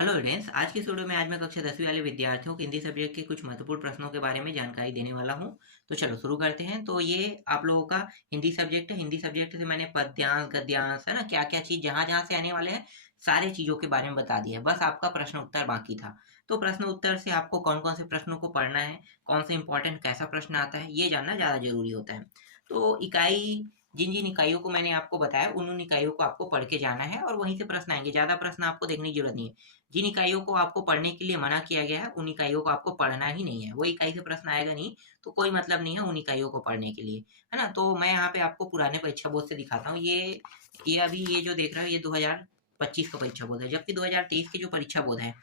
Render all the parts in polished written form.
Hello friends, आज की इस वीडियो में आज मैं कक्षा 10वीं वाले विद्यार्थियों को हिंदी सब्जेक्ट के कुछ महत्वपूर्ण प्रश्नों के बारे में जानकारी देने वाला हूं। तो चलो शुरू करते हैं। तो ये आप लोगों का हिंदी सब्जेक्ट है। हिंदी सब्जेक्ट से मैंने पद्यांश गद्यांश है ना, क्या क्या चीज जहां जहां से आने वाले हैं सारे चीजों के बारे में बता दिया है। बस आपका प्रश्न उत्तर बाकी था। तो प्रश्न उत्तर से आपको कौन कौन से प्रश्नों को पढ़ना है, कौन से इंपॉर्टेंट कैसा प्रश्न आता है, ये जानना ज्यादा जरूरी होता है। तो इकाई जिन जिन इकाइयों को मैंने आपको बताया उन इकाइयों को आपको पढ़ के जाना है और वहीं से प्रश्न आएंगे। ज्यादा प्रश्न आपको देखने की जरूरत नहीं है। जिन इकाइयों को आपको पढ़ने के लिए मना किया गया है उन इकाइयों को आपको पढ़ना ही नहीं है। वो इकाई से प्रश्न आएगा नहीं तो कोई मतलब नहीं है उन इकाइयों को पढ़ने के लिए, है ना। तो मैं यहाँ पे आपको पुराने परीक्षा बोर्ड से दिखाता हूँ। ये अभी ये जो देख रहे हो ये 2025 का परीक्षा बोर्ड है, जबकि 2023 के जो परीक्षा बोर्ड है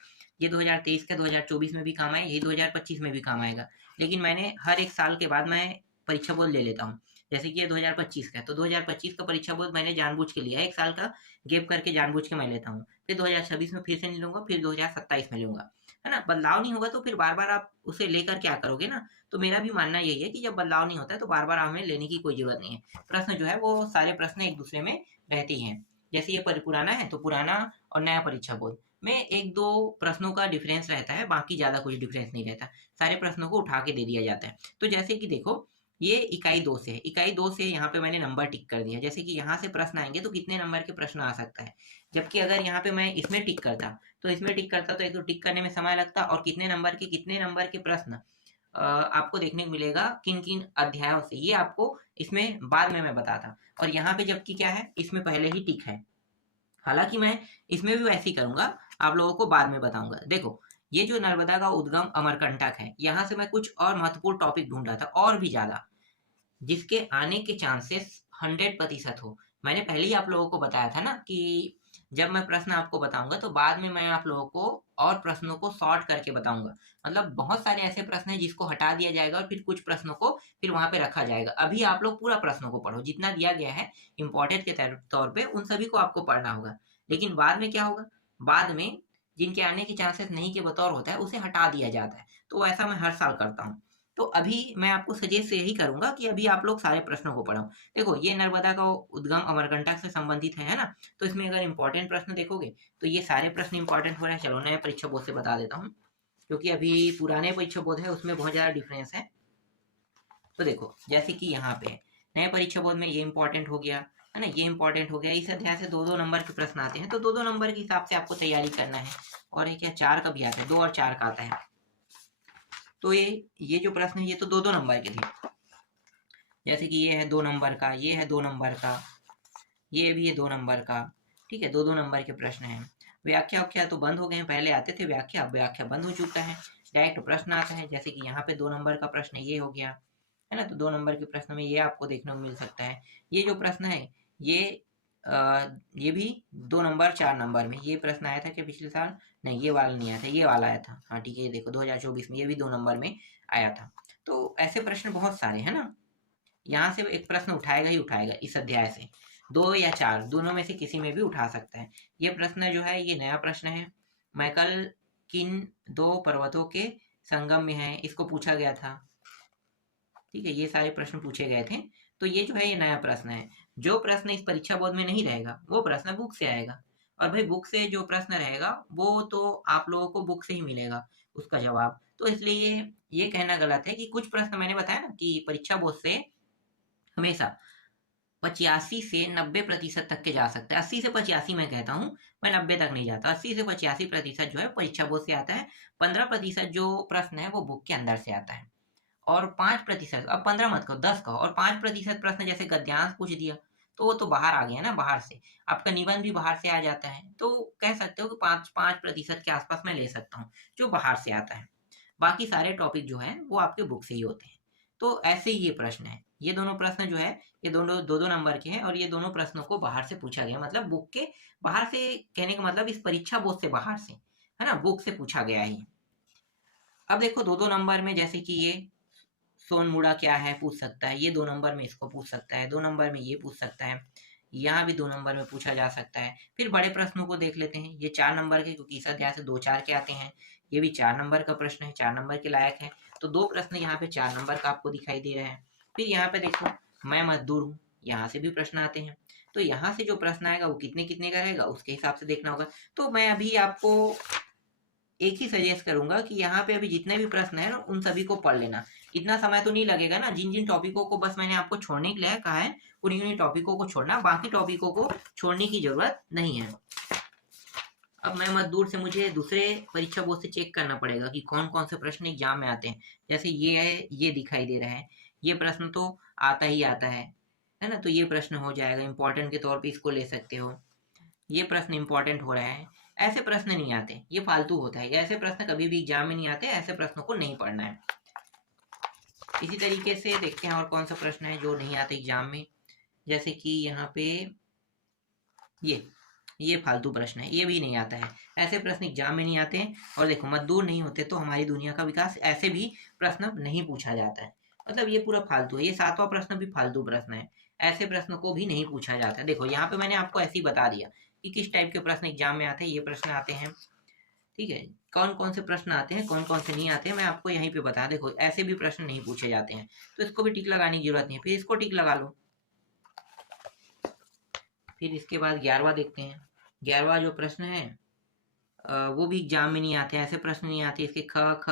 ये 2023 का 2024 में भी काम आए, ये 2025 में भी काम आएगा। लेकिन मैंने हर एक साल के बाद मैं परीक्षा बोर्ड ले लेता हूँ। जैसे कि ये 2025 का है तो 2025 का परीक्षा बोर्ड मैंने जानबूझ के लिया है, एक साल का गैप करके जानबूझ के मैं लेता हूँ। फिर 2026 में फिर से नहीं लूंगा, फिर 2027 में लूंगा, है ना। बदलाव नहीं होगा तो फिर बार बार आप उसे लेकर क्या करोगे ना। तो मेरा भी मानना यही है कि जब बदलाव नहीं होता है तो बार बार हमें लेने की कोई जरूरत नहीं है। प्रश्न जो है वो सारे प्रश्न एक दूसरे में रहते ही हैं। जैसे ये पुराना है तो पुराना और नया परीक्षा बोर्ड में एक दो प्रश्नों का डिफरेंस रहता है, बाकी ज्यादा कुछ डिफरेंस नहीं रहता। सारे प्रश्नों को उठा के दे दिया जाता है। तो जैसे कि देखो ये इकाई 2 से है, इकाई 2 से यहाँ पे मैंने नंबर टिक कर दिया। जैसे कि यहाँ से प्रश्न आएंगे तो कितने नंबर के प्रश्न आ सकता है। जबकि अगर यहाँ पे मैं इसमें टिक करता तो एक तो टिक करने में समय लगता और कितने नंबर के प्रश्न आपको देखने को मिलेगा किन किन अध्यायों से, ये आपको इसमें बाद में मैं बताता। और यहाँ पे जबकि क्या है, इसमें पहले ही टिक है। हालांकि मैं इसमें भी वैसे ही करूंगा, आप लोगों को बाद में बताऊंगा। देखो ये जो नर्मदा का उद्गम अमरकंटक है, यहाँ से मैं कुछ और महत्वपूर्ण टॉपिक ढूंढ रहा था और भी ज्यादा, जिसके आने के चांसेस 100% हो। मैंने पहले ही आप लोगों को बताया था ना कि जब मैं प्रश्न आपको बताऊंगा तो बाद में मैं आप लोगों को और प्रश्नों को सॉर्ट करके बताऊंगा। मतलब बहुत सारे ऐसे प्रश्न हैं जिसको हटा दिया जाएगा और फिर कुछ प्रश्नों को फिर वहां पे रखा जाएगा। अभी आप लोग पूरा प्रश्नों को पढ़ो, जितना दिया गया है इंपॉर्टेंट के तौर पे उन सभी को आपको पढ़ना होगा। लेकिन बाद में क्या होगा, बाद में जिनके आने के चांसेस नहीं के बतौर होता है उसे हटा दिया जाता है। तो ऐसा मैं हर साल करता हूँ। तो अभी मैं आपको सजेस्ट यही करूंगा कि अभी आप लोग सारे प्रश्नों को पढ़ो। देखो ये नर्मदा का उद्गम अमरकंटक से संबंधित है ना। तो इसमें अगर इंपॉर्टेंट प्रश्न देखोगे तो ये सारे प्रश्न इंपॉर्टेंट हो रहे हैं। चलो नए परीक्षा बोर्ड से बता देता हूँ, क्योंकि अभी पुराने परीक्षा बोर्ड है उसमें बहुत ज्यादा डिफरेंस है। तो देखो जैसे कि यहाँ पे नए परीक्षा बोर्ड में ये इंपॉर्टेंट हो गया, है ना, ये इंपॉर्टेंट हो गया। इस अध्याय से दो दो नंबर के प्रश्न आते हैं तो दो दो नंबर के हिसाब से आपको तैयारी करना है। और ये क्या 4 का भी आता है, 2 और 4 का आता है। तो ये जो प्रश्न है ये तो दो दो नंबर के थे। जैसे कि ये है 2 नंबर का, ये है 2 नंबर का, ये भी है 2 नंबर का। ठीक है, दो दो नंबर के प्रश्न हैं। व्याख्या व्याख्या तो बंद हो गए हैं, पहले आते थे व्याख्या, अब व्याख्या बंद हो चुका है। डायरेक्ट प्रश्न आता है। जैसे कि यहाँ पे 2 नंबर का प्रश्न ये हो गया, है ना। तो 2 नंबर के प्रश्न में ये आपको देखने को मिल सकता है। ये जो प्रश्न है ये ये भी 2 नंबर 4 नंबर में ये प्रश्न आया था कि पिछले साल, नहीं ये वाला नहीं आया था, ये वाला आया था। हाँ ठीक है, ये देखो 2024 में ये भी 2 नंबर में आया था। तो ऐसे प्रश्न बहुत सारे हैं ना। यहाँ से एक प्रश्न उठाएगा ही उठाएगा इस अध्याय से, 2 या 4 दोनों में से किसी में भी उठा सकता है। ये प्रश्न जो है ये नया प्रश्न है। मैकल किन 2 पर्वतों के संगम में है, इसको पूछा गया था। ठीक है, ये सारे प्रश्न पूछे गए थे। तो ये जो है ये नया प्रश्न है। जो प्रश्न इस परीक्षा बोर्ड में नहीं रहेगा वो प्रश्न बुक से आएगा। और भाई बुक से जो प्रश्न रहेगा वो तो आप लोगों को बुक से ही मिलेगा उसका जवाब। तो इसलिए ये कहना गलत है कि कुछ प्रश्न मैंने बताया ना कि परीक्षा बोर्ड से हमेशा 85 से 90% तक के जा सकते हैं। 80 से 85 मैं कहता हूँ, मैं 90 तक नहीं जाता। 80 से 85% जो है परीक्षा बोर्ड से आता है। 15% जो प्रश्न है वो बुक के अंदर से आता है। और 5%, अब 15 मत कहो 10 कहो, और 5% प्रश्न जैसे गद्यांश पूछ दिया तो वो तो बाहर आ गया ना, बाहर से आपका निबंध भी बाहर से आ जाता है। तो कह सकते हो कि 5% के आसपास मैं ले सकता हूँ जो बाहर से आता है। बाकी सारे टॉपिक जो है वो आपके बुक से ही होते हैं। तो ऐसे ही ये प्रश्न है, ये दोनों प्रश्न जो है ये दोनों दो दो नंबर के हैं और ये दोनों प्रश्नों को बाहर से पूछा गया, मतलब बुक के बाहर से। कहने का मतलब इस परीक्षा बोर्ड से बाहर से, है ना, बुक से पूछा गया है। अब देखो दो दो नंबर में जैसे कि ये सोनमुड़ा क्या है पूछ सकता है, ये 2 नंबर में इसको पूछ सकता है, 2 नंबर में ये पूछ सकता है, यहाँ भी 2 नंबर में पूछा जा सकता है। फिर बड़े प्रश्नों को देख लेते हैं। ये 4 नंबर के, क्योंकि इस अध्याय से 2-4 के आते हैं। ये भी 4 नंबर का प्रश्न है, 4 नंबर के लायक है। तो 2 प्रश्न यहाँ पे 4 नंबर का आपको दिखाई दे रहा है। फिर यहाँ पे देखो मैं मजदूर हूँ, यहाँ से भी प्रश्न आते हैं। तो यहाँ से जो प्रश्न आएगा वो कितने कितने का रहेगा उसके हिसाब से देखना होगा। तो मैं अभी आपको एक ही सजेस्ट करूंगा कि यहाँ पे अभी जितने भी प्रश्न है ना उन सभी को पढ़ लेना। इतना समय तो नहीं लगेगा ना, जिन जिन टॉपिकों को बस मैंने आपको छोड़ने के लिए कहा है उन्हीं उन्हीं टॉपिकों को छोड़ना, बाकी टॉपिकों को छोड़ने की जरूरत नहीं है। अब मैं मत दूर से मुझे दूसरे परीक्षा बोर्ड से चेक करना पड़ेगा कि कौन कौन से प्रश्न एग्जाम में आते हैं। जैसे ये है, ये दिखाई दे रहा है, ये प्रश्न तो आता ही आता है ना, तो ये प्रश्न हो जाएगा, इंपॉर्टेंट के तौर पे इसको ले सकते हो। ये प्रश्न इंपॉर्टेंट हो रहा है, ऐसे प्रश्न नहीं आते, ये फालतू होता है, ऐसे प्रश्न कभी भी एग्जाम में नहीं आते, ऐसे प्रश्नों को नहीं पढ़ना है। इसी तरीके से देखते हैं और कौन सा प्रश्न है जो नहीं आते एग्जाम में। जैसे कि यहाँ पे ये फालतू प्रश्न है, ये भी नहीं आता है, ऐसे प्रश्न एग्जाम में नहीं आते हैं। और देखो मजदूर नहीं होते तो हमारी दुनिया का विकास, ऐसे भी प्रश्न नहीं पूछा जाता है, मतलब ये पूरा फालतू है। ये 7वां प्रश्न भी फालतू प्रश्न है, ऐसे प्रश्न को भी नहीं पूछा जाता है। देखो यहाँ पे मैंने आपको ऐसे ही बता दिया कि किस टाइप के प्रश्न एग्जाम में आते हैं, ये प्रश्न आते हैं, ठीक है। कौन कौन से प्रश्न आते हैं, कौन कौन से नहीं आते हैं, मैं आपको यहीं पे बता, देखो ऐसे भी प्रश्न नहीं पूछे जाते हैं, तो इसको भी टिक लगाने की जरूरत नहीं है, फिर इसको टिक लगा लो। फिर इसके बाद 11वां देखते हैं। 11वां जो प्रश्न है वो भी एग्जाम में नहीं आते, ऐसे प्रश्न नहीं आते इसके, ख ख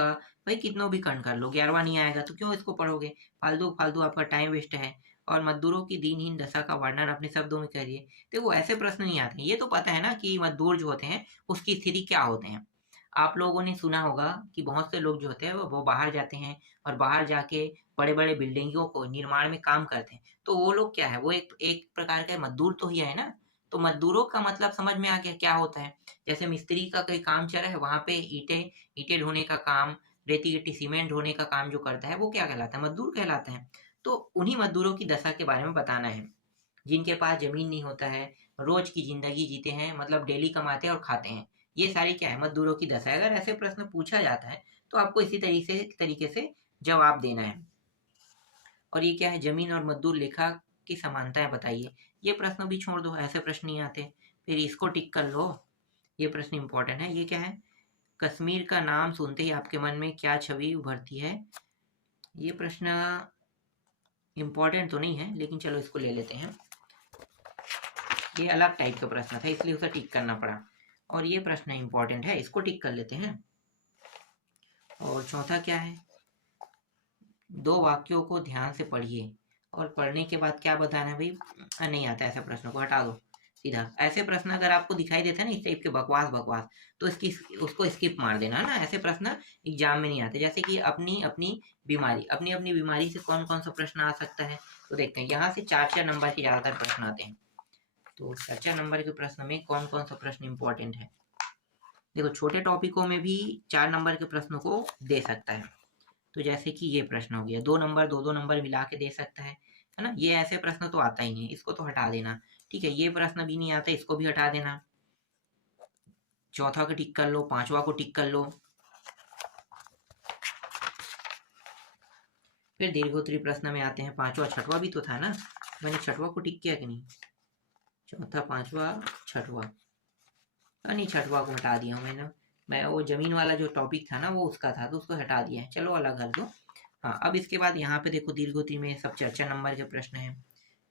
भाई कितनों भी कण कर लो, 11वां नहीं आएगा तो क्यों इसको पढ़ोगे, फालतू फालतू आपका टाइम वेस्ट है। और मजदूरों की दीनहीन दशा का वर्णन अपने शब्दों में करिए, देखो ऐसे प्रश्न नहीं आते, ये तो पता है ना कि मजदूर जो होते हैं उसकी स्थिति क्या होते हैं। आप लोगों ने सुना होगा कि बहुत से लोग जो होते हैं वो बाहर जाते हैं और बाहर जाके बड़े बड़े बिल्डिंगों को निर्माण में काम करते हैं, तो वो लोग क्या है, वो एक एक प्रकार का मजदूर तो ही है ना। तो मजदूरों का मतलब समझ में आ गया क्या होता है। जैसे मिस्त्री का कोई काम चल रहा है, वहां पे ईंटें ईंटें ढोने का काम, रेती गिट्टी सीमेंट ढोने का काम जो करता है वो क्या कहलाता है, मजदूर कहलाता है। तो उन्हीं मजदूरों की दशा के बारे में बताना है, जिनके पास जमीन नहीं होता है, रोज की जिंदगी जीते हैं, मतलब डेली कमाते हैं और खाते हैं, ये सारी क्या है, मजदूरों की दशा है। अगर ऐसे प्रश्न पूछा जाता है तो आपको इसी तरीके से जवाब देना है। और ये क्या है, जमीन और मजदूर लेखा की समानताएं बताइए, ये प्रश्न भी छोड़ दो, ऐसे प्रश्न नहीं आते। फिर इसको टिक कर लो, ये प्रश्न इंपॉर्टेंट है। ये क्या है, कश्मीर का नाम सुनते ही आपके मन में क्या छवि उभरती है, ये प्रश्न इंपॉर्टेंट तो नहीं है लेकिन चलो इसको ले लेते हैं, ये अलग टाइप का प्रश्न था इसलिए उसे टिक करना पड़ा। और ये प्रश्न इंपॉर्टेंट है, इसको टिक कर लेते हैं। और चौथा क्या है, 2 वाक्यों को ध्यान से पढ़िए और पढ़ने के बाद क्या बताना है भाई, नहीं आता ऐसा प्रश्न को हटा दो सीधा। ऐसे प्रश्न अगर आपको दिखाई देता है ना इस टाइप के बकवास बकवास, तो इसकी उसको स्किप मार देना है ना, ऐसे प्रश्न एग्जाम में नहीं आते। जैसे कि अपनी अपनी बीमारी से कौन कौन सा प्रश्न आ सकता है, तो देखते हैं यहाँ से 4-4 नंबर के ज्यादातर प्रश्न आते हैं। तो 4-4 नंबर के प्रश्न में कौन कौन सा प्रश्न इंपॉर्टेंट है, देखो छोटे टॉपिकों में भी 4 नंबर के प्रश्नों को दे सकता है। तो जैसे कि ये प्रश्न हो गया, 2 नंबर 2-2 नंबर मिला के दे सकता है ना, ये ऐसे प्रश्न तो आता ही नहीं, इसको तो हटा देना। ठीक है, ये प्रश्न भी नहीं आता, इसको भी हटा देना। चौथा को टिक कर लो, 5वां को टिक कर लो। फिर दीर्घोत्तरी प्रश्न में आते हैं, 5वां 6वां भी तो था ना, मैंने 6वां को टिक किया कि नहीं, चौथा 5वां 6वां, नहीं 6वां को हटा दिया मैंने, मैं वो जमीन वाला जो टॉपिक था ना वो उसका था तो उसको हटा दिया है, चलो अलग कर दो। हाँ, अब इसके बाद यहाँ पे देखो दीर्घोत्तरी में सब 4-4 नंबर के प्रश्न हैं,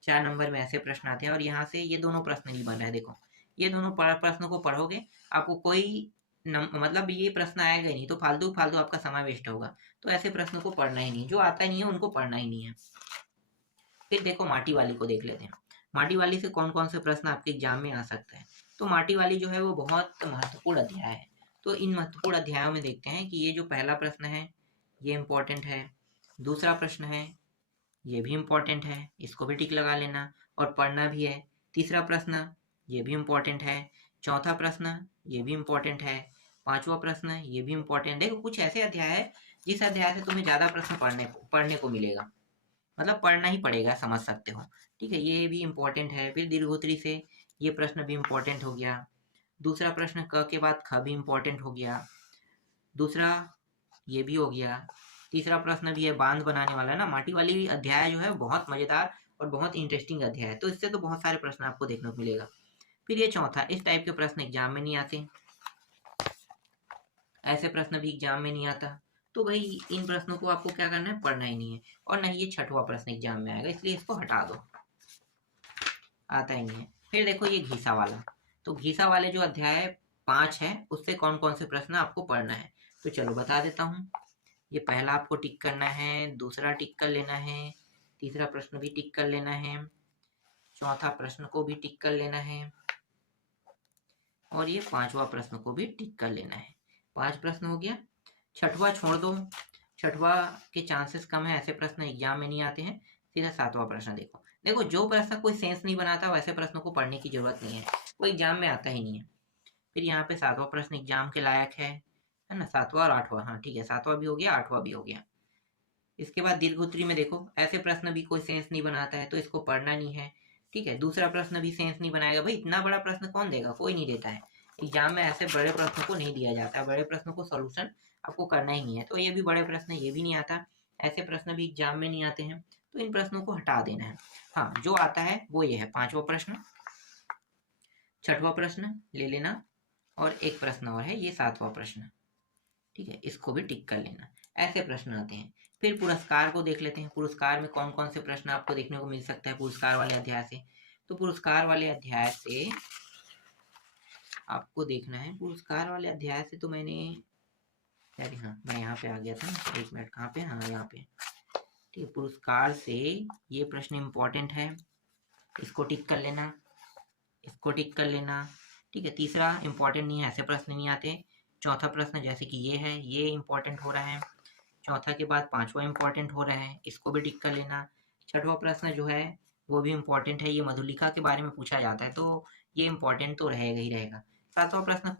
4 नंबर में ऐसे प्रश्न आते हैं। और यहाँ से ये दोनों प्रश्न नहीं बन रहा है, देखो ये दोनों प्रश्नों को पढ़ोगे आपको कोई मतलब ये प्रश्न आएगा ही नहीं, तो फालतू फालतू आपका समय वेस्ट होगा। तो ऐसे प्रश्नों को पढ़ना ही नहीं, जो आता ही नहीं है उनको पढ़ना ही नहीं है। फिर देखो माटी वाली को देख लेते हैं, माटी वाली से कौन कौन से प्रश्न आपके एग्जाम में आ सकते हैं। तो माटी वाली जो है वो बहुत महत्वपूर्ण अध्याय है, तो इन महत्वपूर्ण अध्यायों में देखते हैं कि ये जो पहला प्रश्न है ये इंपॉर्टेंट है, दूसरा प्रश्न है ये भी इम्पोर्टेंट है, इसको भी टिक लगा लेना और पढ़ना भी है। तीसरा प्रश्न ये भी इम्पोर्टेंट है, चौथा प्रश्न ये भी इम्पोर्टेंट है, 5वां प्रश्न ये भी इम्पोर्टेंट। देखो कुछ ऐसे अध्याय है जिस अध्याय से तुम्हें ज्यादा प्रश्न पढ़ने को मिलेगा, मतलब पढ़ना ही पड़ेगा, समझ सकते हो। ठीक है, ये भी इम्पोर्टेंट है। फिर दीर्घोत्तरी से ये प्रश्न भी इम्पोर्टेंट हो गया, दूसरा प्रश्न क के बाद ख भी इम्पोर्टेंट हो गया, दूसरा ये भी हो गया, तीसरा प्रश्न भी है बांध बनाने वाला है ना। माटी वाली अध्याय जो है बहुत मजेदार और बहुत इंटरेस्टिंग अध्याय है, तो इससे तो बहुत सारे प्रश्न आपको देखने को मिलेगा। फिर ये चौथा, इस टाइप के प्रश्न एग्जाम में नहीं आते, ऐसे प्रश्न भी एग्जाम में नहीं आता, तो भाई इन प्रश्नों को आपको क्या करना है, पढ़ना ही नहीं है। और नहीं ये 6वां प्रश्न एग्जाम में आएगा, इसलिए इसको हटा दो, आता ही नहीं है। फिर देखो ये घीसा वाला, तो घीसा वाले जो अध्याय 5 है उससे कौन कौन से प्रश्न आपको पढ़ना है। तो चलो बता देता हूँ। ये पहला आपको टिक करना है, दूसरा टिक कर लेना है, तीसरा प्रश्न भी टिक कर लेना है, चौथा प्रश्न को भी टिक कर लेना है और ये पांचवा प्रश्न को भी टिक कर लेना है। 5 प्रश्न हो गया। छठवा छोड़ दो, छठवा के चांसेस कम है, ऐसे प्रश्न एग्जाम में नहीं आते हैं। सीधा 7वां प्रश्न देखो। देखो जो प्रश्न कोई सेंस नहीं बनाता वैसे प्रश्नों को पढ़ने की जरूरत नहीं है, वो एग्जाम में आता ही नहीं है। फिर यहाँ पे 7वां प्रश्न एग्जाम के लायक है ना, 7वां और 8वां, हाँ ठीक है, 7वां भी हो गया, 8वां भी हो गया। इसके बाद दीर्घ उत्तरी में देखो, ऐसे प्रश्न भी कोई सेंस नहीं बनाता है तो इसको पढ़ना नहीं है, ठीक है। दूसरा प्रश्न भी सेंस नहीं बनाएगा, भाई इतना बड़ा प्रश्न कौन देगा, कोई नहीं देता है। एग्जाम में ऐसे बड़े प्रश्नों को नहीं दिया जाता है, बड़े प्रश्नों को सोल्यूशन आपको करना ही नहीं है। तो ये भी बड़े प्रश्न, ये भी नहीं आता, ऐसे प्रश्न भी एग्जाम में नहीं आते हैं, तो इन प्रश्नों को हटा देना है। हाँ, जो आता है वो ये है, 5वां प्रश्न, 6वां प्रश्न ले लेना और एक प्रश्न और है, ये 7वां प्रश्न, ठीक है, इसको भी टिक कर लेना। ऐसे प्रश्न आते हैं। फिर पुरस्कार को देख लेते हैं, पुरस्कार में कौन कौन से प्रश्न आपको देखने को मिल सकता है पुरस्कार वाले अध्याय से। तो पुरस्कार वाले अध्याय से आपको देखना है, पुरस्कार वाले अध्याय से तो मैंने, अरे हाँ मैं यहाँ पे आ गया था ना, 1 मिनट, कहाँ पे, हाँ यहाँ पे, ठीक है। पुरस्कार से ये प्रश्न इंपॉर्टेंट है, इसको टिक कर लेना, इसको टिक कर लेना, ठीक है। तीसरा इंपॉर्टेंट नहीं है, ऐसे प्रश्न नहीं आते। चौथा प्रश्न जैसे कि ये है, ये इंपॉर्टेंट हो रहा है। चौथा के बाद 5वां इंपॉर्टेंट हो रहा है, इसको भी टिक कर लेना। 6वां प्रश्न जो है वो भी इंपॉर्टेंट है, ये मधुलिका के बारे में पूछा जाता है तो ये इंपॉर्टेंट तो रहेगा ही रहेगा। 7वां प्रश्न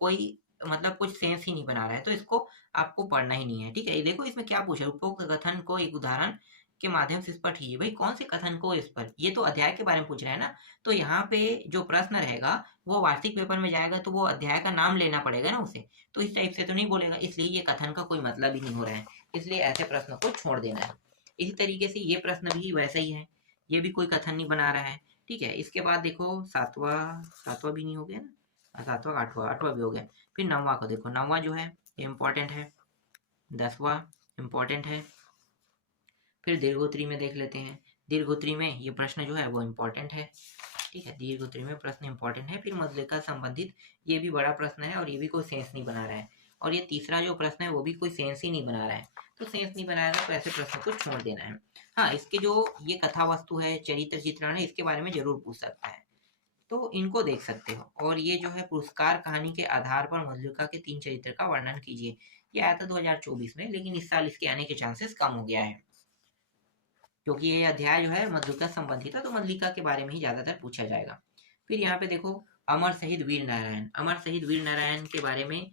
कोई मतलब कुछ सेंस ही नहीं बना रहा है तो इसको आपको पढ़ना ही नहीं है, ठीक है। देखो इसमें क्या पूछा है, उपरोक्त कथन को एक उदाहरण के माध्यम से स्पष्ट कीजिए। भाई कौन से कथन को इस पर, ये तो अध्याय के बारे में पूछ रहा है ना, तो यहाँ पे जो प्रश्न रहेगा वो वार्षिक पेपर में जाएगा तो वो अध्याय का नाम लेना पड़ेगा ना उसे, तो इस टाइप से तो नहीं बोलेगा, इसलिए ये कथन का कोई मतलब ही नहीं हो रहा है, इसलिए ऐसे प्रश्न को छोड़ देना है। इसी तरीके से ये प्रश्न भी वैसा ही है, ये भी कोई कथन नहीं बना रहा है, ठीक है। इसके बाद देखो सातवां भी नहीं हो गया ना, 7वां, 8वां भी हो गया। फिर 9वां को देखो, 9वां जो है इम्पोर्टेंट है, 10वां इम्पोर्टेंट है। फिर दीर्घोत्तरी में देख लेते हैं, दीर्घोत्तरी में ये प्रश्न जो है वो इम्पोर्टेंट है, ठीक है, दीर्घोत्तरी में प्रश्न इंपॉर्टेंट है। फिर मधुलिका संबंधित ये भी बड़ा प्रश्न है और ये भी कोई सेंस नहीं बना रहा है, और ये तीसरा जो प्रश्न है वो भी कोई सेंस ही नहीं बना रहा है, तो सेंस नहीं बनाएगा तो ऐसे प्रश्न को छोड़ देना है। हाँ, इसके जो ये कथा वस्तु है, चरित्र चित्रण है, इसके बारे में जरूर पूछ सकता है, तो इनको देख सकते हो। और ये जो है पुरस्कार कहानी के आधार पर मधुलिका के 3 चरित्र का वर्णन कीजिए, ये आया था 2024 में, लेकिन इस साल इसके आने के चांसेस कम हो गया है क्योंकि ये अध्याय जो है मधुलिका संबंधित है, तो मधुलिका के बारे में ही ज्यादातर पूछा जाएगा। फिर यहाँ पे देखो, अमर शहीद वीर नारायण, अमर शहीद वीर नारायण के बारे में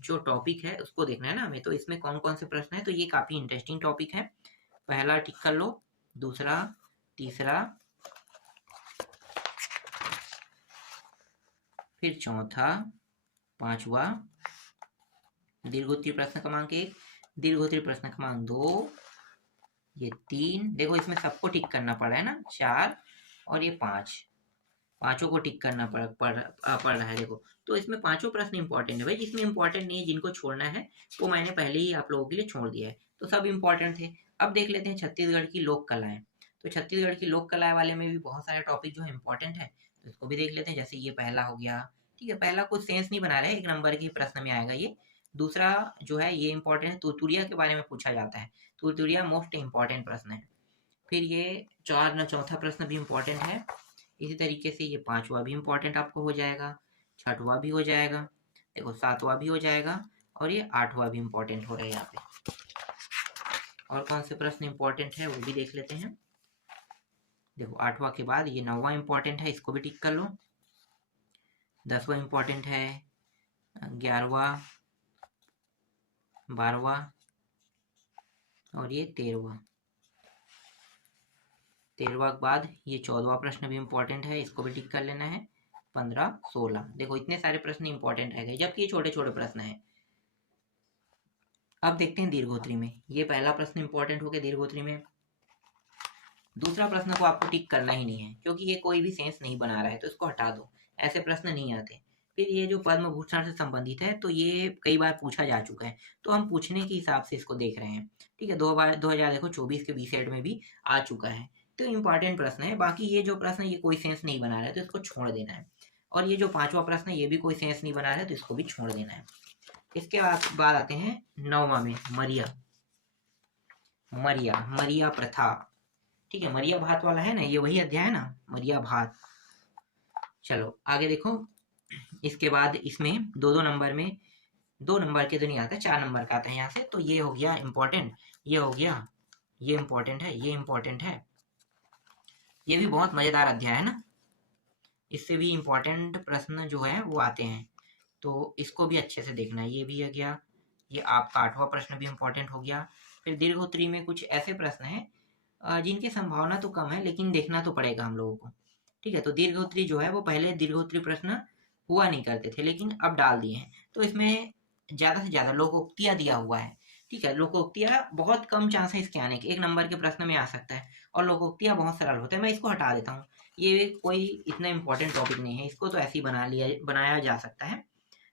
जो टॉपिक है उसको देखना है ना हमें, तो इसमें कौन कौन से प्रश्न है, तो ये काफी इंटरेस्टिंग टॉपिक है। पहला टिक कर लो, दूसरा, तीसरा, फिर चौथा, 5वां, दीर्घोत्तरी प्रश्न क्रमांक 1, दीर्घोत्तरी प्रश्न क्रमांक 2, ये 3, देखो इसमें सबको टिक करना पड़ रहा है ना, 4 और ये 5, पांचों को टिक करना पड़ रहा है। देखो तो इसमें पांचों प्रश्न इंपॉर्टेंट है भाई, जिसमें इंपॉर्टेंट नहीं है, जिनको छोड़ना है वो मैंने पहले ही आप लोगों के लिए छोड़ दिया है, तो सब इंपॉर्टेंट थे। अब देख लेते हैं छत्तीसगढ़ की लोक कलाएं, तो छत्तीसगढ़ की लोक कलाएं वाले में भी बहुत सारे टॉपिक जो है इंपॉर्टेंट है, तो इसको भी देख लेते हैं। जैसे ये पहला हो गया, ठीक है, पहला कुछ सेंस नहीं बना रहा है, 1 नंबर के प्रश्न में आएगा ये। दूसरा जो है ये इंपॉर्टेंट है, तुरतुरिया के बारे में पूछा जाता है, तुरतुरिया मोस्ट इंपॉर्टेंट प्रश्न है। फिर ये चौथा प्रश्न भी इंपॉर्टेंट है। इसी तरीके से ये 5वां भी इंपॉर्टेंट आपको हो जाएगा, 6वां भी हो जाएगा, देखो 7वां भी हो जाएगा, और ये 8वां भी इंपॉर्टेंट हो रहा है यहाँ पे। और कौन से प्रश्न इंपॉर्टेंट है वो भी देख लेते हैं। देखो 8वां के बाद ये 9वां इंपॉर्टेंट है, इसको भी टिक कर लो। 10वां इंपॉर्टेंट है, 11वां, 12वां और ये 13वां के बाद ये 14वां प्रश्न भी इंपॉर्टेंट है, इसको भी टिक कर लेना है। 15, 16, देखो इतने सारे प्रश्न इंपॉर्टेंट रह गए, जबकि ये छोटे छोटे प्रश्न हैं। अब देखते हैं दीर्घोत्तरी में, ये पहला प्रश्न इंपॉर्टेंट हो गया दीर्घोत्तरी में। दूसरा प्रश्न को आपको टिक करना ही नहीं है क्योंकि ये कोई भी सेंस नहीं बना रहा है, तो इसको हटा दो, ऐसे प्रश्न नहीं आते। फिर ये जो पद्म भूषण से संबंधित है तो ये कई बार पूछा जा चुका है, तो हम पूछने के हिसाब से इसको देख रहे हैं, ठीक है। 2024 के बीसेट में भी आ चुका है, तो इम्पॉर्टेंट प्रश्न है। बाकी ये जो प्रश्न ये कोई सेंस नहीं बना रहा है तो इसको छोड़ देना है। और ये जो पांचवा प्रश्न है ये भी कोई सेंस नहीं बना रहा है, तो इसको भी छोड़ देना है। इसके बाद आते हैं 9वां में, मरिया। मरिया मरिया प्रथा, ठीक है, मरिया भात वाला है ना, ये वही अध्याय है ना, मरिया भात। चलो आगे देखो, इसके बाद इसमें दो नंबर में, 2 नंबर के तो नहीं आता, 4 नंबर का आता है यहाँ से। तो ये हो गया इम्पोर्टेंट, ये हो गया, ये इम्पोर्टेंट है, ये इम्पोर्टेंट है। ये भी बहुत मजेदार अध्याय है ना, इससे भी इम्पोर्टेंट प्रश्न जो है वो आते हैं, तो इसको भी अच्छे से देखना है। ये भी आ गया, ये आपका 8वां प्रश्न भी इम्पोर्टेंट हो गया। फिर दीर्घोत्तरी में कुछ ऐसे प्रश्न हैं जिनकी संभावना तो कम है, लेकिन देखना तो पड़ेगा हम लोगों को, ठीक है। तो दीर्घोत्तरी जो है वो पहले दीर्घोत्तरी प्रश्न हुआ नहीं करते थे, लेकिन अब डाल दिए हैं। तो इसमें ज़्यादा से ज़्यादा लोकोक्तियाँ दिया हुआ है, ठीक है। लोकोक्तियाँ बहुत कम चांस है इसके आने के, 1 नंबर के प्रश्न में आ सकता है, और लोकोक्तियाँ बहुत सरल होते हैं। मैं इसको हटा देता हूँ, ये कोई इतना इम्पोर्टेंट टॉपिक नहीं है, इसको तो ऐसे ही बनाया जा सकता है।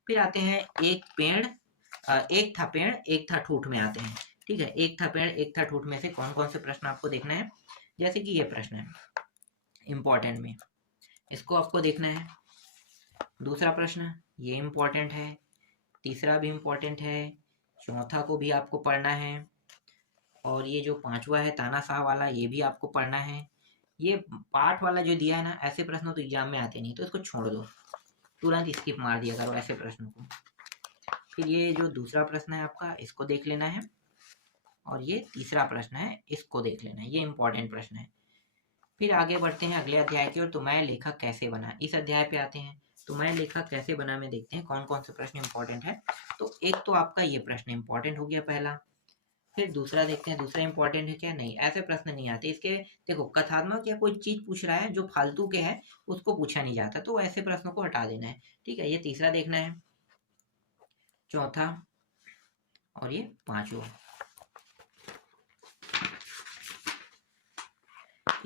फिर आते हैं एक था पेड़ एक था ठूठ में आते हैं, ठीक है। एक था पेड़ एक था ठूठ में से कौन कौन से प्रश्न आपको देखना है, जैसे कि ये प्रश्न है इम्पोर्टेंट में, इसको आपको देखना है। दूसरा प्रश्न ये इम्पोर्टेंट है, तीसरा भी इम्पोर्टेंट है, चौथा को भी आपको पढ़ना है, और ये जो 5वां है तानाशाह वाला, ये भी आपको पढ़ना है। ये पाठ वाला जो दिया है ना, ऐसे प्रश्न तो एग्जाम में आते नहीं, तो इसको छोड़ दो, तुरंत स्किप मार दिया करो ऐसे प्रश्नों को। फिर ये जो दूसरा प्रश्न है आपका, इसको देख लेना है, और ये तीसरा प्रश्न है, इसको देख लेना है, ये इंपॉर्टेंट प्रश्न है। फिर आगे बढ़ते हैं अगले अध्याय की ओर। तो मैं लेखक कैसे बना, इस अध्याय पे आते हैं। तो मैं लेखक कैसे बना में देखते हैं कौन कौन से प्रश्न इंपॉर्टेंट है। तो एक तो आपका ये प्रश्न इंपॉर्टेंट हो गया पहला। फिर दूसरा देखते हैं, दूसरा इंपॉर्टेंट है क्या, नहीं, ऐसे प्रश्न नहीं आते इसके। देखो, कथात्मक या कोई चीज पूछ रहा है जो फालतू के है, उसको पूछा नहीं जाता, तो ऐसे प्रश्नों को हटा देना है, ठीक है। ये तीसरा देखना है, चौथा, और ये 5वां।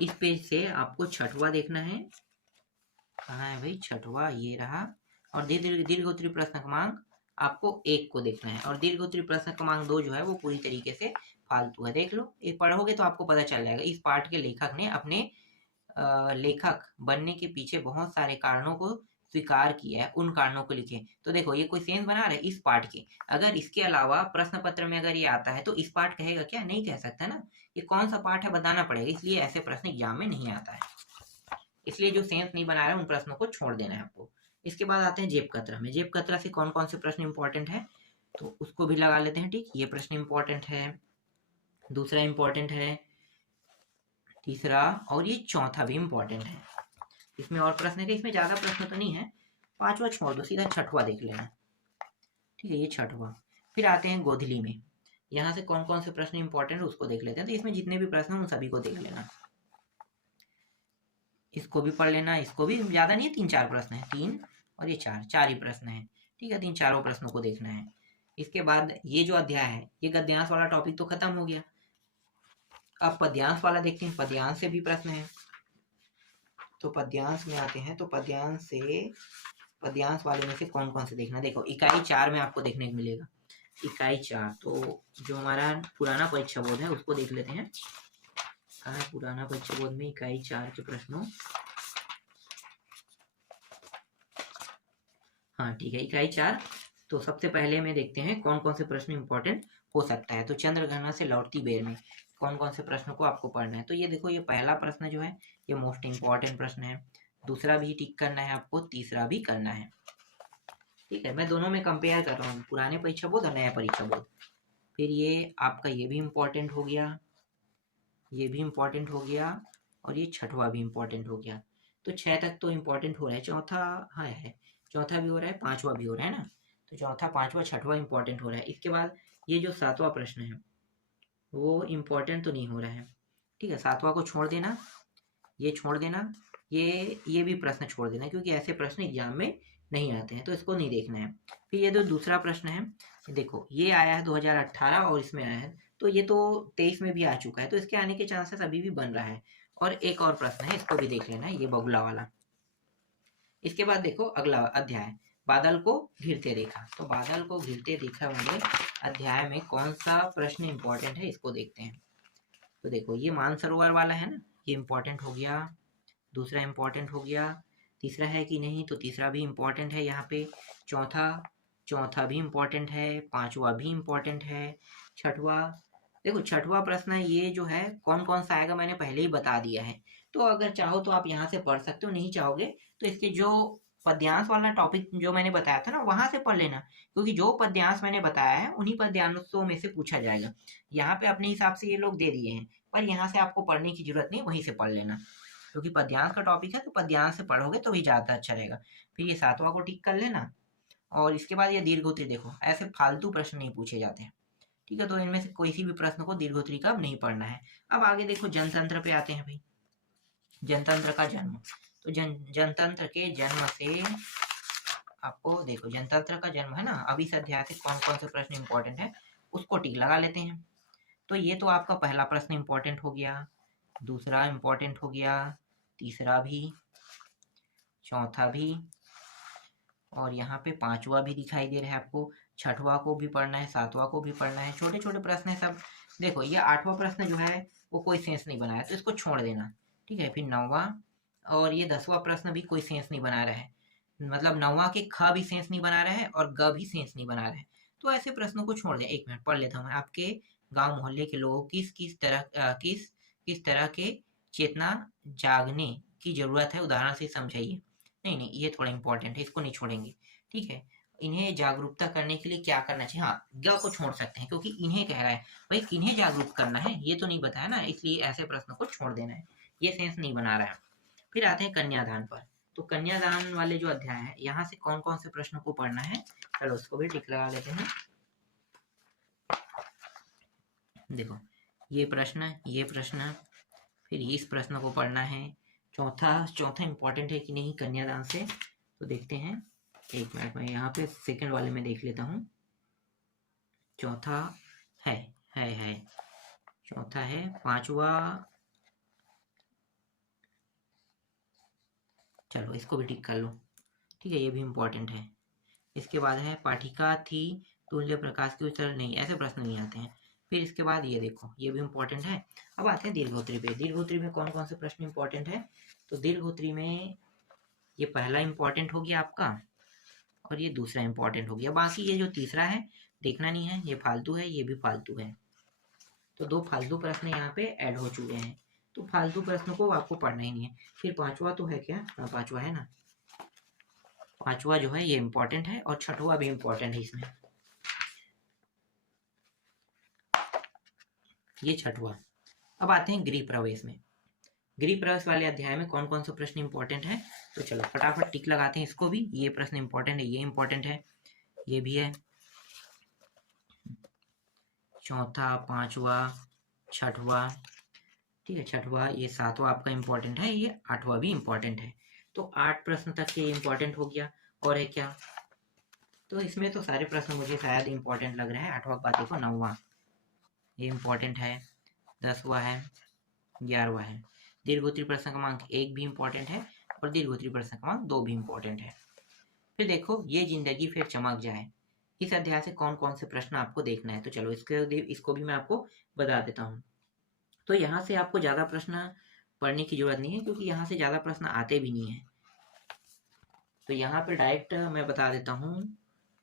इस पेज से आपको 6वां देखना है, कहाँ है भाई 6वां, ये रहा। और दीर्घोत्तरी प्रश्न क्रमांक आपको 1 को देखना है, और दीर्घोत्तरी प्रश्न क्रमांक 2 जो है वो पूरी तरीके से फालतू है, देख लो, ये पढ़ोगे तो आपको पता चल जाएगा। इस पाठ के लेखक ने अपने लेखक बनने के पीछे बहुत सारे कारणों को स्वीकार किया है, उन कारणों को लिखे। तो देखो, ये कोई सेंस बना रहा है इस पाठ के, अगर इसके अलावा प्रश्न पत्र में अगर ये आता है तो इस पाठ कहेगा क्या, नहीं कह सकता ना, ये कौन सा पाठ है बताना पड़ेगा, इसलिए ऐसे प्रश्न एग्जाम में नहीं आता है। इसलिए जो सेंस नहीं बना रहा है उन प्रश्नों को छोड़ देना है आपको। इसके बाद आते हैं जेब कतरा में। जेब कतरा से कौन कौन से प्रश्न इंपॉर्टेंट है, तो उसको भी लगा लेते हैं, ठीक। ये प्रश्न इंपॉर्टेंट है, दूसरा इंपॉर्टेंट है, तीसरा, और ये चौथा भी इंपॉर्टेंट है। इसमें और प्रश्न है, इसमें ज्यादा प्रश्न तो नहीं है, 5वां छोड़ दो, सीधा 6वां देख लेना, ठीक है, ये 6वां। फिर आते हैं गोधली में, यहाँ से कौन कौन से प्रश्न इंपॉर्टेंट है उसको देख लेते हैं। तो इसमें जितने भी प्रश्न हैं उन सभी को देख लेना, इसको भी पढ़ लेना, इसको भी, ज्यादा नहीं है, 3-4 प्रश्न है, 3 और ये 4 ही प्रश्न है, ठीक है। 3 प्रश्नों को देखना है। इसके बाद ये जो अध्याय है, ये गद्यांश वाला टॉपिक तो खत्म हो गया। अब पद्यांश वाला देखते हैं, पद्यांश से भी प्रश्न है। तो पद्यांश में आते हैं, तो पद्यांश वाले में से कौन कौन से देखना, देखो इकाई 4 में आपको देखने को मिलेगा। इकाई 4, तो जो हमारा पुराना परीक्षा बोर्ड है उसको देख लेते हैं। कहाँ है पुराना परीक्षा बोर्ड में इकाई 4 के प्रश्नों, हाँ ठीक है, इकाई 4। तो सबसे पहले में देखते हैं कौन कौन से प्रश्न इंपॉर्टेंट हो सकता है। तो चंद्रघना से लौटती बेर में कौन कौन से प्रश्नों को आपको पढ़ना है। तो ये देखो, ये पहला प्रश्न जो है ये मोस्ट इंपॉर्टेंट प्रश्न है, दूसरा भी टिक करना है आपको, तीसरा भी करना है, ठीक है। मैं दोनों में कंपेयर कर रहा हूँ, पुराने परीक्षा बोर्ड और नया परीक्षा बोर्ड। फिर ये आपका ये भी इम्पोर्टेंट हो गया, ये भी इम्पोर्टेंट हो गया, और ये 6वां भी इम्पोर्टेंट हो गया। तो 6 तक तो इम्पोर्टेंट हो रहा है, चौथा हाँ है, चौथा भी हो रहा है, 5वां भी हो रहा है ना। तो चौथा, 5वां, 6वां इम्पोर्टेंट हो रहा है। इसके बाद ये जो 7वां प्रश्न है वो इम्पोर्टेंट तो नहीं हो रहा है, ठीक है, 7वां को छोड़ देना, ये छोड़ देना, ये भी प्रश्न छोड़ देना, क्योंकि ऐसे प्रश्न एग्जाम में नहीं आते हैं, तो इसको नहीं देखना है। फिर ये जो दूसरा प्रश्न है, देखो ये आया है 2018 और इसमें आया है, तो ये तो 23 में भी आ चुका है, तो इसके आने के चांसेस अभी भी बन रहा है। और एक और प्रश्न है, इसको भी देख लेना, ये बगुला वाला। इसके बाद देखो अगला अध्याय, बादल को घिरते देखा। तो बादल को घिरते देखा वाले अध्याय में कौन सा प्रश्न इंपॉर्टेंट है, इसको देखते हैं। तो देखो, ये मानसरोवर वाला है ना, ये इंपॉर्टेंट हो गया, दूसरा इंपॉर्टेंट हो गया, तीसरा है कि नहीं, तो तीसरा भी इम्पोर्टेंट है यहाँ पे। चौथा भी इम्पोर्टेंट है, पांचवा भी इम्पोर्टेंट है, छठवा, देखो छठवा प्रश्न है ये जो है कौन कौन सा आएगा मैंने पहले ही बता दिया है। तो अगर चाहो तो आप यहाँ से पढ़ सकते हो, नहीं चाहोगे तो इसके जो पद्यांश वाला टॉपिक जो मैंने बताया था ना वहां से पढ़ लेना, क्योंकि जो पद्यांश मैंने बताया है उन्हीं पद्यांशों में से पूछा जाएगा। यहाँ पे अपने हिसाब से ये लोग दे दिए हैं, पर यहाँ से आपको पढ़ने की जरूरत नहीं, वहीं से पढ़ लेना, क्योंकि पद्यांश का टॉपिक है तो पद्यांश से पढ़ोगे तो भी ज्यादा अच्छा रहेगा। फिर ये सातवां को टिक कर लेना, और इसके बाद ये दीर्घोत्तरी, देखो ऐसे फालतू प्रश्न नहीं पूछे जाते हैं, ठीक है। तो इनमें से कोई सी भी प्रश्न को दीर्घोत्तरी का नहीं पढ़ना है। अब आगे देखो जनतंत्र पे आते हैं भाई, जनतंत्र का जन्म। तो जनतंत्र के जन्म से आपको देखो, जनतंत्र का जन्म है ना, अभी इस अध्याय से कौन कौन से प्रश्न इंपॉर्टेंट है उसको टिक लगा लेते हैं। तो ये तो आपका पहला प्रश्न इंपॉर्टेंट हो गया, दूसरा इंपॉर्टेंट हो गया, तीसरा भी, चौथा भी, और यहाँ पे पांचवा भी दिखाई दे रहा है आपको, छठवा को भी पढ़ना है, सातवां को भी पढ़ना है, छोटे छोटे प्रश्न है सब। देखो ये आठवां प्रश्न जो है वो कोई सेंस नहीं बनाया तो इसको छोड़ देना, ठीक है। फिर नौवा और ये 10वां प्रश्न भी कोई सेंस नहीं बना रहा है, मतलब नौवा के ख भी सेंस नहीं बना रहा है और ग भी सेंस नहीं बना रहा है, तो ऐसे प्रश्नों को छोड़ दें। एक मिनट पढ़ लेता हूँ मैं। आपके गांव मोहल्ले के लोगों किस तरह के चेतना जागने की जरूरत है, उदाहरण से समझाइए। नहीं नहीं, ये थोड़ा इंपॉर्टेंट है, इसको नहीं छोड़ेंगे, ठीक है। इन्हें जागरूकता करने के लिए क्या करना चाहिए, हाँ ग को छोड़ सकते हैं क्योंकि इन्हें कह रहा है, भाई किन्हें जागरूक करना है ये तो नहीं बताया ना, इसलिए ऐसे प्रश्न को छोड़ देना है, ये सेंस नहीं बना रहा है। फिर आते हैं कन्यादान पर। तो कन्यादान वाले जो अध्याय है यहाँ से कौन कौन से प्रश्नों को पढ़ना है, चलो उसको भी टिक लगा लेते हैं। देखो ये प्रश्न, फिर इस प्रश्न को पढ़ना है। चौथा इंपॉर्टेंट है कि नहीं कन्यादान से, तो देखते हैं। एक मिनट में यहाँ पे सेकंड वाले में देख लेता हूँ। चौथा है चौथा है, पांचवा, चलो इसको भी टिक कर लो, ठीक है, ये भी इम्पोर्टेंट है। इसके बाद है पाठिका थी तुल्य प्रकाश की उत्सर्ग, नहीं ऐसे प्रश्न नहीं आते हैं। फिर इसके बाद ये देखो ये भी इम्पोर्टेंट है। अब आते हैं दीर्घोत्तरी पे। दीर्घोत्तरी में कौन कौन से प्रश्न इम्पोर्टेंट है, तो दीर्घोत्तरी में ये पहला इम्पोर्टेंट हो गया आपका, और ये दूसरा इम्पोर्टेंट हो गया। बाकी ये जो तीसरा है देखना नहीं है, ये फालतू है, ये भी फालतू है। तो दो फालतू प्रश्न यहाँ पे ऐड हो चुके हैं, तो फालतू प्रश्न को आपको पढ़ना ही नहीं है। फिर पांचवा तो है क्या, पांचवा है ना, पांचवा जो है ये इम्पोर्टेंट है, और छठवा भी इम्पोर्टेंट है इसमें, ये छठवा। अब आते हैं गृह प्रवेश में। गृह प्रवेश वाले अध्याय में कौन कौन से प्रश्न इंपॉर्टेंट है, तो चलो फटाफट टिक लगाते हैं इसको भी। ये प्रश्न इंपॉर्टेंट है, ये इंपॉर्टेंट है, ये भी है, चौथा, पांचवा, छठवा, ठीक है, छठवा, ये सातवां आपका इंपॉर्टेंट है, ये आठवां भी इंपॉर्टेंट है। तो 8 प्रश्न तक ये इंपॉर्टेंट हो गया। और है क्या, तो इसमें तो सारे प्रश्न मुझे शायद इंपॉर्टेंट लग रहा है। 8वां का देखो, 9वां ये इंपॉर्टेंट है, 10वां है, 11वां है। दीर्घोत्तरी प्रश्न क्रमांक 1 भी इंपॉर्टेंट है, और दीर्घोत्तरी प्रश्न क्रमांक 2 भी इंपॉर्टेंट है। फिर देखो ये जिंदगी फिर चमक जाए, इस अध्याय से कौन कौन से प्रश्न आपको देखना है, तो चलो इसको भी मैं आपको बता देता हूँ। तो यहाँ से आपको ज़्यादा प्रश्न पढ़ने की जरूरत नहीं है, क्योंकि यहाँ से ज़्यादा प्रश्न आते भी नहीं है। तो यहाँ पे डायरेक्ट मैं बता देता हूँ।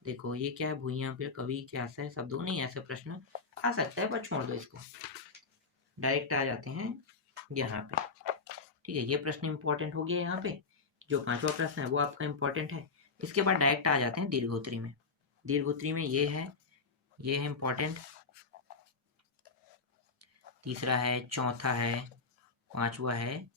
देखो ये क्या है, भूइयां पे कवि क्या है शब्दों, नहीं ऐसे प्रश्न आ सकता है, पर छोड़ दो इसको, डायरेक्ट आ जाते हैं यहाँ पे, ठीक है। ये प्रश्न इंपॉर्टेंट हो गया यहाँ पे, जो 5वां प्रश्न है वो आपका इंपॉर्टेंट है। इसके बाद डायरेक्ट आ जाते हैं दीर्घोत्तरी में। दीर्घोत्तरी में ये है इंपॉर्टेंट, तीसरा है, चौथा है, पांचवा है,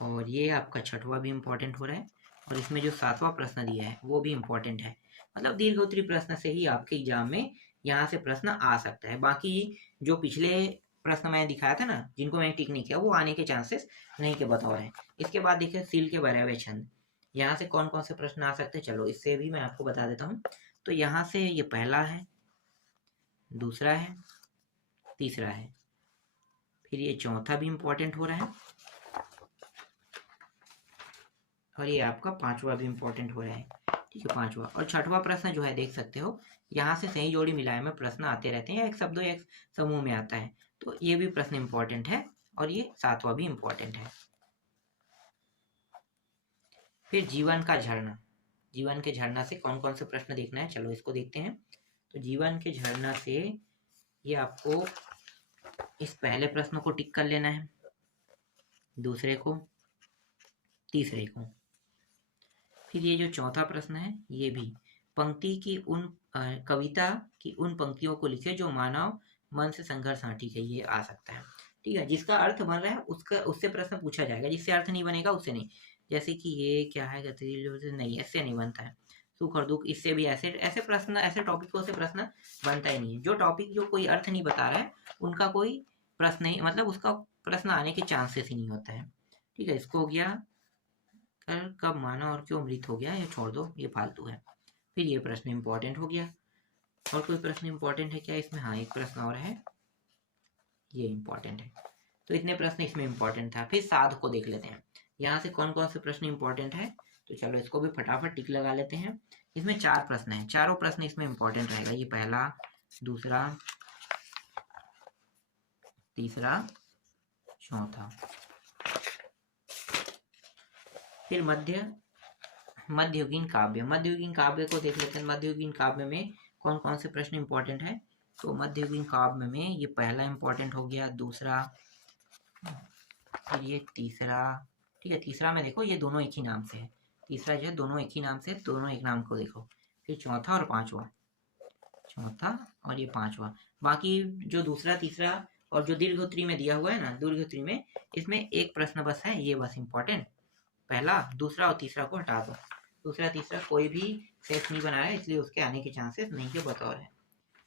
और ये आपका छठवा भी इंपॉर्टेंट हो रहा है, और इसमें जो 7वां प्रश्न दिया है वो भी इंपॉर्टेंट है। मतलब दीर्घोत्तरी प्रश्न से ही आपके एग्जाम में यहाँ से प्रश्न आ सकता है। बाकी जो पिछले प्रश्न मैंने दिखाया था ना, जिनको मैंने टिक नहीं किया, वो आने के चांसेस नहीं के बतौर है। इसके बाद देखिए सील के भरे हुए छंद, यहाँ से कौन कौन से प्रश्न आ सकते हैं, चलो इससे भी मैं आपको बता देता हूँ। तो यहाँ से ये पहला है, दूसरा है, तीसरा है, फिर ये चौथा भी इंपॉर्टेंट हो रहा है, और ये आपका 5वां भी इंपॉर्टेंट हो रहा है, ठीक है, 5वां। और 6वां प्रश्न जो है देख सकते हो, यहाँ से सही जोड़ी मिलाए में प्रश्न आते रहते हैं, एक शब्द एक समूह में आता है, तो ये भी प्रश्न इंपॉर्टेंट है, और ये 7वां भी इंपॉर्टेंट है। फिर जीवन का झरना, जीवन के झरना से कौन कौन से प्रश्न देखना है, चलो इसको देखते हैं। तो जीवन के झरना से ये आपको इस पहले प्रश्न को टिक कर लेना है, दूसरे को, तीसरे को। फिर ये जो चौथा प्रश्न है ये भी पंक्ति की उन कविता की उन पंक्तियों को लिखे जो मानव मन से संघर्ष, हाँ ठीक है ये आ सकता है, ठीक है। जिसका अर्थ बन रहा है उसका उससे प्रश्न पूछा जाएगा, जिससे अर्थ नहीं बनेगा उससे नहीं। जैसे कि ये क्या है, नहीं इससे नहीं बनता है। सुख और दुख, इससे भी ऐसे ऐसे प्रश्न, ऐसे टॉपिकों से प्रश्न बनता ही नहीं है। जो टॉपिक जो कोई अर्थ नहीं बता रहा है उनका कोई प्रश्न नहीं, मतलब उसका प्रश्न आने के चांसेस ही नहीं होता है, ठीक है। इसको हो गया कर कब माना और क्यों मृत हो गया, ये छोड़ दो, ये फालतू है। फिर ये प्रश्न इंपॉर्टेंट हो गया। और कोई प्रश्न इंपॉर्टेंट है क्या इसमें, हाँ एक प्रश्न और है, ये इंपॉर्टेंट है। तो इतने प्रश्न इसमें इंपॉर्टेंट था। फिर साध को देख लेते हैं, यहाँ से कौन कौन से प्रश्न इंपॉर्टेंट है। तो चलो इसको भी फटाफट टिक लगा लेते हैं। इसमें 4 प्रश्न हैं, चारों प्रश्न इसमें इंपॉर्टेंट रहेगा। ये पहला, दूसरा, तीसरा, चौथा। फिर मध्ययुगीन काव्य, मध्ययुगीन काव्य को देख लेते हैं। मध्ययुगीन काव्य में कौन कौन से प्रश्न इंपॉर्टेंट है। तो मध्ययुगीन काव्य में ये पहला इंपॉर्टेंट हो गया, दूसरा, फिर ये तीसरा, ठीक है। तीसरा में देखो ये दोनों एक ही नाम से है, तीसरा जो है दोनों एक ही नाम से, दोनों एक नाम को देखो। फिर चौथा और पांचवा, चौथा और ये पांचवा। बाकी जो दूसरा, तीसरा और जो दीर्घोत्तरी में दिया हुआ है ना, दीर्घोत्तरी में इसमें एक प्रश्न बस है, ये बस इंपॉर्टेंट। पहला, दूसरा और तीसरा को हटा दो। दूसरा तीसरा कोई भी सेंस नहीं बना रहा है, इसलिए उसके आने के चांसेस नहीं के बतौर है।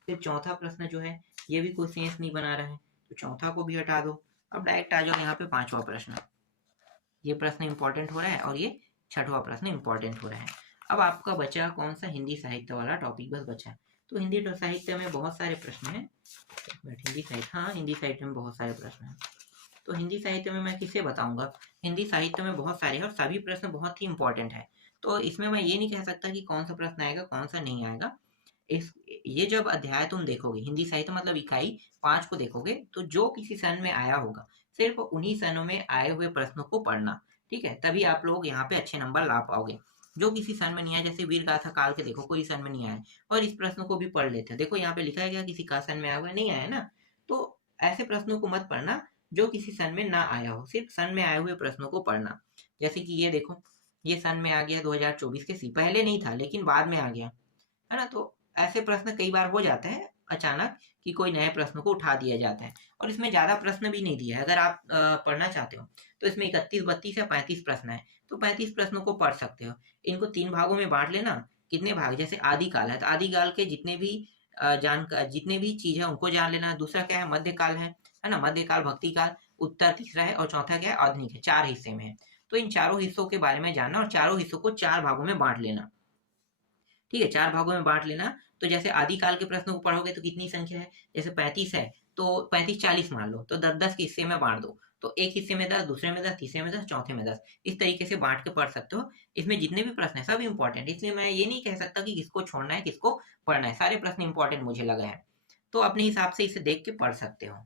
फिर चौथा प्रश्न जो है ये भी कोई सेंस नहीं बना रहा है, तो चौथा को भी हटा दो। अब डायरेक्ट आ जाओ यहाँ पे पांचवा प्रश्न। ये प्रश्न इंपॉर्टेंट हो रहा है और ये छठवां प्रश्न इंपॉर्टेंट हो रहा है। अब आपका बचा कौन सा, हिंदी साहित्य वाला टॉपिक बस बचा है। तो हिंदी साहित्य में बहुत सारे प्रश्न हैं। हिंदी साहित्य, हाँ हिंदी साहित्य में बहुत सारे प्रश्न हैं। तो हिंदी साहित्य में मैं किसे बताऊंगा, हिंदी साहित्य में बहुत सारे हैं और सभी प्रश्न बहुत ही इंपॉर्टेंट है। तो इसमें मैं ये नहीं कह सकता कि कौन सा प्रश्न आएगा कौन सा नहीं आएगा। ये जब अध्याय तुम देखोगे, हिंदी साहित्य मतलब इकाई 5 को देखोगे, तो जो किसी सन में आया होगा सिर्फ उन्हीं सनों में आए हुए प्रश्नों को पढ़ना, ठीक है। तभी आप लोग यहाँ पे अच्छे नंबर ला पाओगे। जो किसी सन में नहीं आया, जैसे वीर गाथा काल के देखो, कोई सन में नहीं आया और इस प्रश्न को भी पढ़ लेते हैं। देखो यहाँ पे लिखा है क्या, किसी का सन में आया हुआ नहीं आया ना। तो ऐसे प्रश्नों को मत पढ़ना जो किसी सन में ना आया हो, सिर्फ सन में आए हुए प्रश्नों को पढ़ना। जैसे कि ये देखो, ये सन में आ गया 2024 के सी, पहले नहीं था लेकिन बाद में आ गया, है ना। तो ऐसे प्रश्न कई बार हो जाते हैं अचानक कि कोई नए प्रश्न को उठा दिया जाता है और इसमें ज्यादा प्रश्न भी नहीं दिया है। अगर आप पढ़ना चाहते हो तो इसमें 31, 32 या 35 प्रश्न है, तो 35 प्रश्नों को पढ़ सकते हो। इनको 3 भागों में बांट लेना। कितने भाग, जैसे आदिकाल है तो आदिकाल के जितने भी जितने भी चीज है उनको जान लेना। दूसरा क्या है, मध्यकाल है ना, मध्यकाल, भक्ति काल, उत्तर तीसरा है और चौथा क्या है, आधुनिक है। 4 हिस्से में है, तो इन चारों हिस्सों के बारे में जानना और चारों हिस्सों को 4 भागों में बांट लेना, ठीक है। 4 भागों में बांट लेना। तो जैसे आदिकाल के प्रश्नों को पढ़ोगे तो कितनी संख्या है, जैसे 35 है तो 35 40 मान लो, तो 10-10 के हिस्से में बांट दो। तो एक हिस्से में 10, दूसरे में 10, तीसरे में 10, चौथे में 10, इस तरीके से बांट के पढ़ सकते हो। इसमें जितने भी प्रश्न है सब इंपॉर्टेंट, इसलिए मैं ये नहीं कह सकता कि किसको छोड़ना है किसको पढ़ना है, सारे प्रश्न इंपॉर्टेंट मुझे लगा है। तो अपने हिसाब से इसे देख के पढ़ सकते हो।